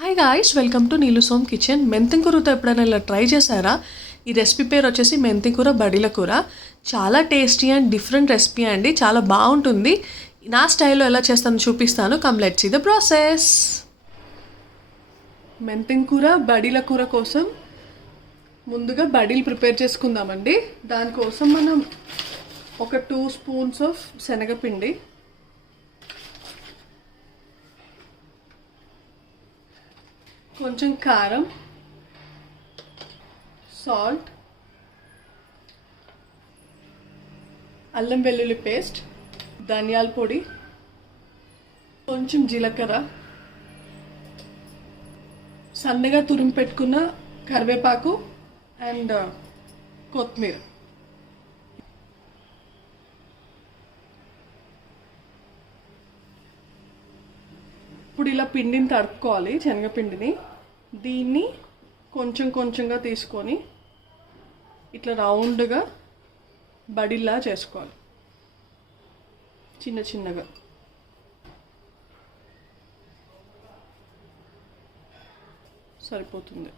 Hi guys, welcome to Neelu's home kitchen. మెంతి కూరతో ఎప్పుడైనా ఇలా ట్రై చేశారా? ఈ రెసిపీ పేరు వచ్చేసి మెంతి కూర బడిల కూర. చాలా టేస్టీ అండ్ డిఫరెంట్ రెసిపీ అండి, చాలా బాగుంటుంది. నా స్టైల్లో ఎలా చేస్తానో చూపిస్తాను. Come let's see the process. మెంతి కూర బడిల కూర కోసం ముందుగా బడీలు ప్రిపేర్ చేసుకుందామండి. దానికోసం మనం ఒక 2 స్పూన్స్ ఆఫ్ శనగపిండి, కొంచెం కారం, సాల్ట్, అల్లం వెల్లుల్లి పేస్ట్, ధనియాల పొడి, కొంచెం జీలకర్ర, సన్నగా తురిమి పెట్టుకున్న కరివేపాకు అండ్ కొత్తిమీర. ఇప్పుడు ఇలా పిండిని తడుపుకోవాలి, శనగపిండిని. దీన్ని కొంచెం కొంచెంగా తీసుకొని ఇట్లా రౌండ్గా బడిలా చేసుకోవాలి, చిన్న చిన్నగా. సరిపోతుంది.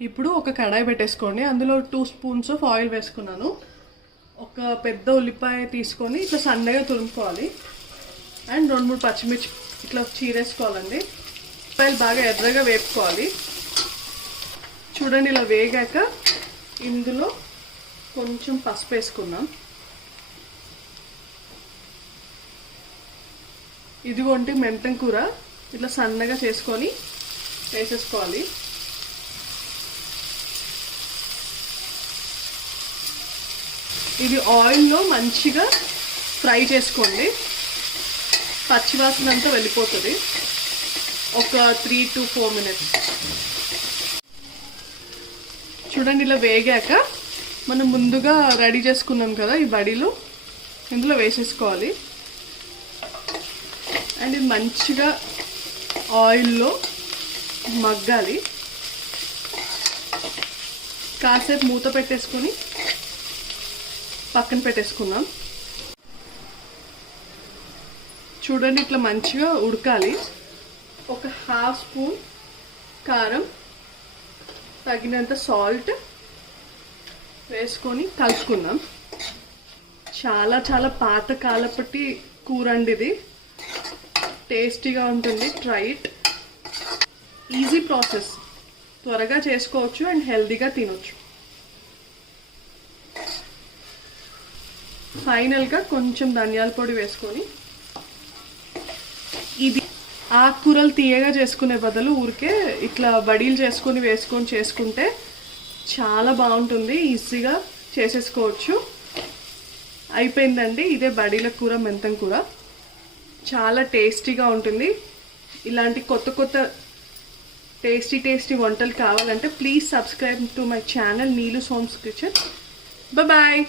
ఇప్పుడు ఒక కడాయి పెట్టేసుకోండి. అందులో 2 స్పూన్స్ ఆఫ్ ఆయిల్ వేసుకున్నాను. ఒక పెద్ద ఉల్లిపాయ తీసుకొని ఇట్లా సన్నగా తురుముకోవాలి. అండ్ 2-3 పచ్చిమిర్చి ఇట్లా చీరేసుకోవాలండి. ఉల్లిపాయలు బాగా ఎర్రగా వేపుకోవాలి. చూడండి, ఇలా వేగాక ఇందులో కొంచెం పసుపు వేసుకుందాం. ఇదిగోండి మెంతం కూర ఇట్లా సన్నగా చేసుకొని వేసేసుకోవాలి. ఇది ఆయిల్లో మంచిగా ఫ్రై చేసుకోండి, పచ్చివాసన అంతా వెళ్ళిపోతుంది. ఒక 3 to 4 minutes. చూడండి, ఇలా వేగాక మనం ముందుగా రెడీ చేసుకున్నాం కదా ఈ బడీలు, ఇందులో వేసేసుకోవాలి. అండ్ ఇది మంచిగా ఆయిల్లో మగ్గాలి. కాసేపు మూత పెట్టేసుకొని పక్కన పెట్టేసుకుందాం. చూడండి, ఇట్లా మంచిగా ఉడకాలి. ఒక 1/2 స్పూన్ కారం, తగినంత సాల్ట్ వేసుకొని కలుపుకుందాం. చాలా చాలా పాతకాలపటి కూర అండి ఇది. టేస్టీగా ఉంటుంది. Try it. ఈజీ ప్రాసెస్, త్వరగా చేసుకోవచ్చు అండ్ హెల్తీగా తినొచ్చు. ఫైనల్గా కొంచెం ధనియాల పొడి వేసుకొని, ఇది ఆకుకూరలు తీయగా చేసుకునే బదులు ఊరికే ఇట్లా బడీలు వేసుకొని చేసుకుంటే చాలా బాగుంటుంది. ఈజీగా చేసేసుకోవచ్చు. అయిపోయిందండి, ఇదే బడీల కూర మెంతం కూర. చాలా టేస్టీగా ఉంటుంది. ఇలాంటి కొత్త కొత్త టేస్టీ వంటలు కావాలంటే please subscribe to my channel Neelu's homes kitchen. Bye.